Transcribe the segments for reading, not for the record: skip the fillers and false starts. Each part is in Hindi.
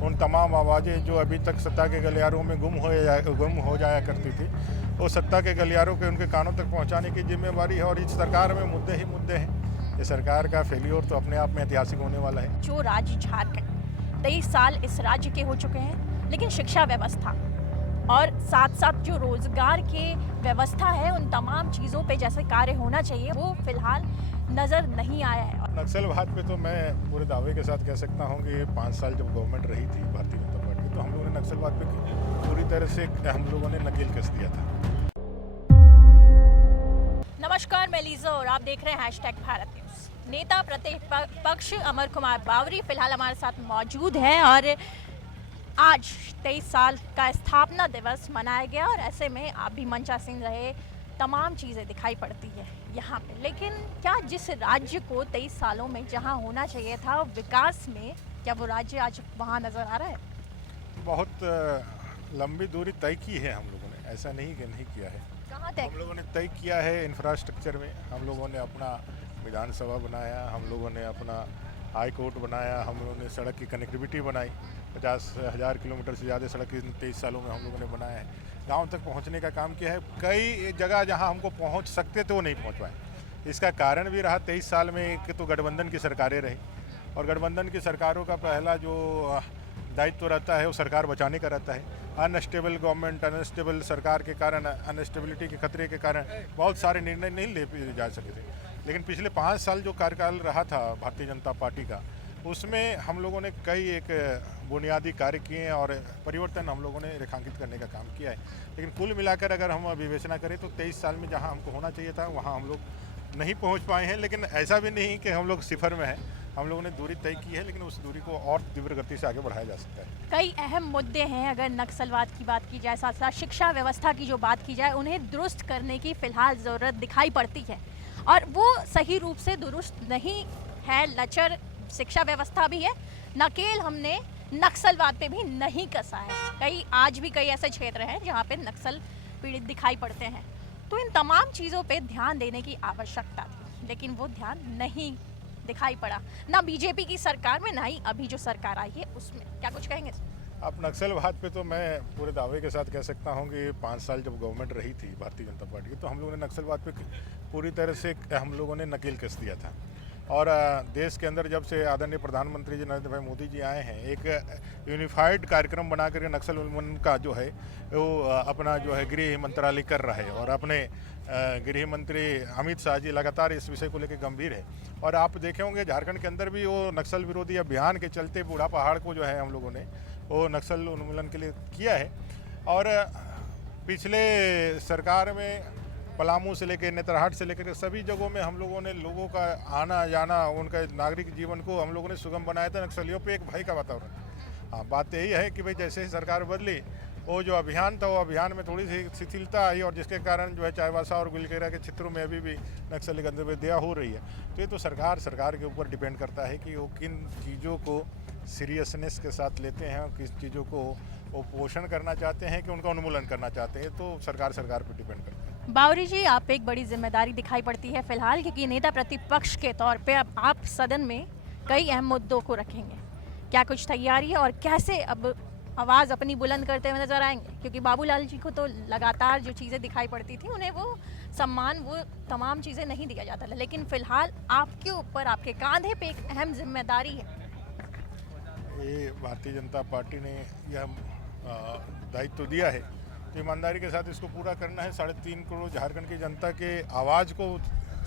उन तमाम आवाज़ें जो अभी तक सत्ता के गलियारों में गुम हो जाया करती थी, वो सत्ता के गलियारों के उनके कानों तक पहुंचाने की जिम्मेवारी है। और इस सरकार में मुद्दे ही मुद्दे हैं। ये सरकार का फेल्योर तो अपने आप में ऐतिहासिक होने वाला है। जो राज्य झारखंड 23 साल इस राज्य के हो चुके हैं, लेकिन शिक्षा व्यवस्था और साथ साथ जो रोजगार की व्यवस्था है, उन तमाम चीज़ों पे जैसे कार्य होना चाहिए वो फिलहाल नज़र नहीं आया है। नक्सलवाद पे तो मैं पूरे दावे के साथ कह सकता हूँ कि 5 साल जब गवर्नमेंट रही थी भारतीय जनता पार्टी, तो हम लोगों ने नक्सलवाद पे पूरी तरह से हम लोगों ने नकेल कस दिया था। नमस्कार, मैं लीजा और आप देख रहे हैं #भारत न्यूज़। नेता प्रतिपक्ष अमर कुमार बावरी फिलहाल हमारे साथ मौजूद हैं और आज 23 साल का स्थापना दिवस मनाया गया और ऐसे में आप भी मंचासीन रहे, तमाम चीज़ें दिखाई पड़ती है यहाँ पे। लेकिन क्या जिस राज्य को 23 सालों में जहाँ होना चाहिए था विकास में, क्या वो राज्य आज वहाँ नज़र आ रहा है? बहुत लंबी दूरी तय की है हम लोगों ने, ऐसा नहीं कि नहीं किया है। कहाँ तक हम लोगों ने तय किया है इंफ्रास्ट्रक्चर में। हम लोगों ने अपना विधानसभा बनाया, हम लोगों ने अपना हाई कोर्ट बनाया, हम लोगों ने सड़क की कनेक्टिविटी बनाई। 50,000 किलोमीटर से ज़्यादा सड़क इन 23 सालों में हम लोगों ने बनाया है। गांव तक पहुंचने का काम किया है। कई जगह जहां हमको पहुंच सकते थे वो नहीं पहुंच पाए। इसका कारण भी रहा 23 साल में कि तो गठबंधन की सरकारें रही, और गठबंधन की सरकारों का पहला जो दायित्व रहता है वो सरकार बचाने का रहता है। अनस्टेबल गवर्नमेंट, अनस्टेबल सरकार के कारण, अनस्टेबिलिटी के खतरे के कारण बहुत सारे निर्णय नहीं ले जा सके थे। लेकिन पिछले 5 साल जो कार्यकाल रहा था भारतीय जनता पार्टी का, उसमें हम लोगों ने कई एक बुनियादी कार्य किए हैं और परिवर्तन हम लोगों ने रेखांकित करने का काम किया है। लेकिन कुल मिलाकर अगर हम विवेचना करें तो 23 साल में जहां हमको होना चाहिए था वहां हम लोग नहीं पहुंच पाए हैं। लेकिन ऐसा भी नहीं कि हम लोग सिफर में हैं। हम लोगों ने दूरी तय की है, लेकिन उस दूरी को और तीव्र गति से आगे बढ़ाया जा सकता है। कई अहम मुद्दे हैं। अगर नक्सलवाद की बात की जाए, साथ साथ शिक्षा व्यवस्था की जो बात की जाए, उन्हें दुरुस्त करने की फिलहाल ज़रूरत दिखाई पड़ती है और वो सही रूप से दुरुस्त नहीं है। लचर शिक्षा व्यवस्था भी है, नकेल हमने नक्सलवाद पे भी नहीं कसा है। आज भी कई ऐसे क्षेत्र हैं जहाँ पे नक्सल पीड़ित दिखाई पड़ते हैं। तो इन तमाम चीज़ों पे ध्यान देने की आवश्यकता थी, लेकिन वो ध्यान नहीं दिखाई पड़ा, ना बीजेपी की सरकार में, ना ही अभी जो सरकार आई है उसमें। क्या कुछ कहेंगे? अब नक्सलवाद पे तो मैं पूरे दावे के साथ कह सकता हूँ कि 5 साल जब गवर्नमेंट रही थी भारतीय जनता पार्टी की, तो हम लोगों ने नक्सलवाद पे पूरी तरह से हम लोगों ने नकेल कस दिया था। और देश के अंदर जब से आदरणीय प्रधानमंत्री जी नरेंद्र भाई मोदी जी आए हैं, एक यूनिफाइड कार्यक्रम बना करके नक्सल उन्मूलन का जो है वो अपना जो है गृह मंत्रालय कर रहा है। और अपने गृह मंत्री अमित शाह जी लगातार इस विषय को लेकर गंभीर है। और आप देखे होंगे झारखंड के अंदर भी वो नक्सल विरोधी अभियान के चलते बूढ़ा पहाड़ को जो है हम लोगों ने वो नक्सल उन्मूलन के लिए किया है। और पिछले सरकार में पलामू से लेकर नेतरहाट से लेकर सभी जगहों में हम लोगों ने लोगों का आना जाना, उनका नागरिक जीवन को हम लोगों ने सुगम बनाया था। नक्सलियों पे एक भय का वातावरण। हाँ, बात यही है कि भाई जैसे ही सरकार बदली, वो जो अभियान था वो अभियान में थोड़ी सी शिथिलता आई, और जिसके कारण जो है चाईबासा और गुलकेरा के क्षेत्रों में अभी भी नक्सली गतिविधियाँ हो रही है। तो ये तो सरकार के ऊपर डिपेंड करता है कि वो किन चीज़ों को सीरियसनेस के साथ लेते हैं और किस चीज़ों को वो पोषण करना चाहते हैं कि उनका उन्मूलन करना चाहते हैं। तो सरकार पर डिपेंड करता है। बावरी जी, आप पे एक बड़ी जिम्मेदारी दिखाई पड़ती है फिलहाल, क्योंकि नेता प्रतिपक्ष के तौर पे अब आप सदन में कई अहम मुद्दों को रखेंगे। क्या कुछ तैयारी है और कैसे अब आवाज़ अपनी बुलंद करते हुए नजर आएंगे? क्योंकि बाबूलाल जी को तो लगातार जो चीज़ें दिखाई पड़ती थी, उन्हें वो सम्मान, वो तमाम चीज़ें नहीं दिया जाता था। लेकिन फिलहाल आपके ऊपर, आपके कांधे पे एक अहम जिम्मेदारी है। ये भारतीय जनता पार्टी ने यह दायित्व दिया है, तो ईमानदारी के साथ इसको पूरा करना है। 3.5 करोड़ झारखंड की जनता के आवाज़ को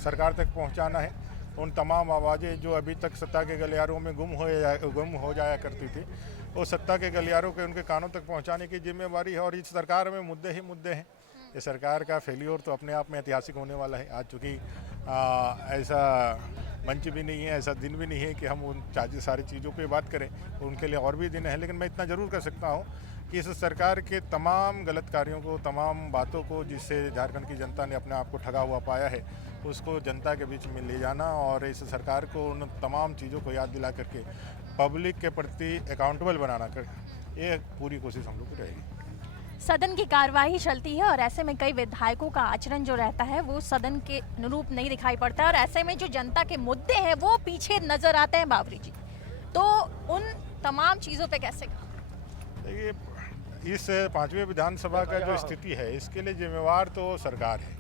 सरकार तक पहुंचाना है। उन तमाम आवाज़ें जो अभी तक सत्ता के गलियारों में गुम हो जाया करती थी, वो सत्ता के गलियारों के उनके कानों तक पहुंचाने की जिम्मेवारी है। और इस सरकार में मुद्दे ही मुद्दे हैं। ये सरकार का फेल्योर तो अपने आप में ऐतिहासिक होने वाला है। आज चूँकि ऐसा मंच भी नहीं है, ऐसा दिन भी नहीं है कि हम उन सारी चीज़ों पे बात करें। उनके लिए और भी दिन है। लेकिन मैं इतना ज़रूर कर सकता हूँ कि इस सरकार के तमाम गलत कार्यों को, तमाम बातों को, जिससे झारखंड की जनता ने अपने आप को ठगा हुआ पाया है, उसको जनता के बीच में ले जाना और इस सरकार को उन तमाम चीज़ों को याद दिला करके पब्लिक के प्रति अकाउंटेबल बनाना कर, ये पूरी कोशिश हम लोग की रहेगी। सदन की कार्यवाही चलती है और ऐसे में कई विधायकों का आचरण जो रहता है वो सदन के अनुरूप नहीं दिखाई पड़ता है, और ऐसे में जो जनता के मुद्दे हैं वो पीछे नजर आते हैं। बावरी जी, तो उन तमाम चीज़ों पे कैसे कहा? देखिए, इस पांचवें विधानसभा का जो स्थिति है इसके लिए जिम्मेवार तो सरकार है,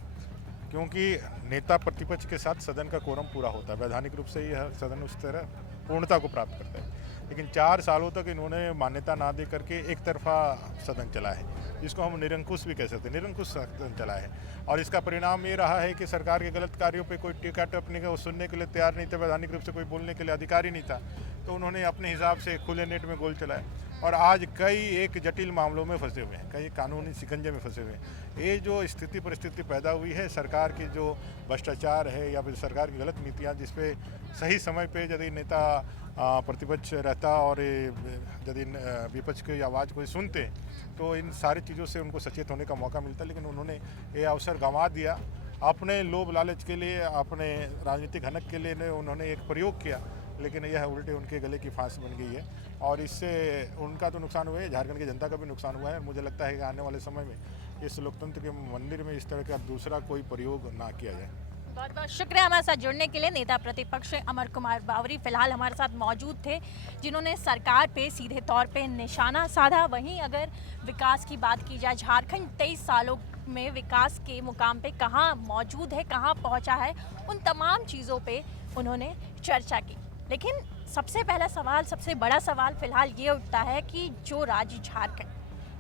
क्योंकि नेता प्रतिपक्ष के साथ सदन का कोरम पूरा होता है। वैधानिक रूप से यह सदन उस तरह पूर्णता को प्राप्त करता है, लेकिन 4 सालों तक इन्होंने मान्यता ना दे करके एक तरफा सदन चला है, जिसको हम निरंकुश भी कह सकते हैं। निरंकुश सदन चला है और इसका परिणाम ये रहा है कि सरकार के गलत कार्यों पे कोई टीका टिप्पणी को सुनने के लिए तैयार नहीं था, वैधानिक रूप से कोई बोलने के लिए अधिकारी नहीं था, तो उन्होंने अपने हिसाब से खुले नेट में गोल चलाया और आज कई एक जटिल मामलों में फंसे हुए हैं, कई कानूनी शिकंजे में फंसे हुए हैं। ये जो स्थिति परिस्थिति पैदा हुई है सरकार की जो भ्रष्टाचार है या फिर सरकार की गलत नीतियाँ, जिसपे सही समय पे यदि नेता प्रतिपक्ष रहता और यदि विपक्ष की आवाज़ को सुनते तो इन सारी चीज़ों से उनको सचेत होने का मौका मिलता, लेकिन उन्होंने ये अवसर गंवा दिया। अपने लोभ लालच के लिए, अपने राजनीतिक हनक के लिए उन्होंने एक प्रयोग किया, लेकिन यह उल्टे उनके गले की फांस बन गई है और इससे उनका तो नुकसान हुआ है, झारखंड की जनता का भी नुकसान हुआ है। मुझे लगता है कि आने वाले समय में इस लोकतंत्र के मंदिर में इस तरह का दूसरा कोई प्रयोग ना किया जाए। बहुत बहुत शुक्रिया हमारे साथ जुड़ने के लिए। नेता प्रतिपक्ष अमर कुमार बावरी फिलहाल हमारे साथ मौजूद थे, जिन्होंने सरकार पे सीधे तौर पे निशाना साधा। वहीं अगर विकास की बात की जाए, झारखंड 23 सालों में विकास के मुकाम पे कहाँ मौजूद है, कहाँ पहुँचा है, उन तमाम चीज़ों पे उन्होंने चर्चा की। लेकिन सबसे पहला सवाल, सबसे बड़ा सवाल फिलहाल ये उठता है कि जो राज्य झारखंड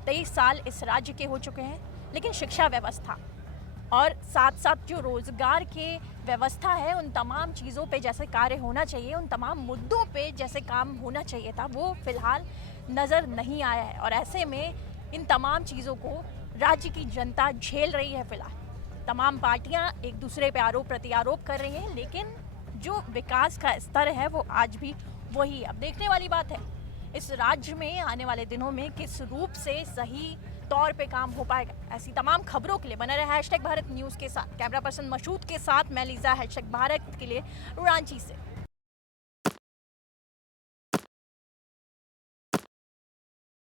23 साल इस राज्य के हो चुके हैं, लेकिन शिक्षा व्यवस्था और साथ साथ जो रोज़गार के व्यवस्था है, उन तमाम चीज़ों पे जैसे कार्य होना चाहिए, उन तमाम मुद्दों पे जैसे काम होना चाहिए था, वो फिलहाल नज़र नहीं आया है। और ऐसे में इन तमाम चीज़ों को राज्य की जनता झेल रही है। फिलहाल तमाम पार्टियां एक दूसरे पे आरोप प्रत्यारोप कर रही हैं, लेकिन जो विकास का स्तर है वो आज भी वही। अब देखने वाली बात है इस राज्य में आने वाले दिनों में किस रूप से सही तौर पे काम हो पाएगा। ऐसी तमाम खबरों के लिए बना रहे #भारत न्यूज़ के साथ। कैमरा पर्सन मशहूद के साथ मैं लीजा, #भारत के लिए रांची से।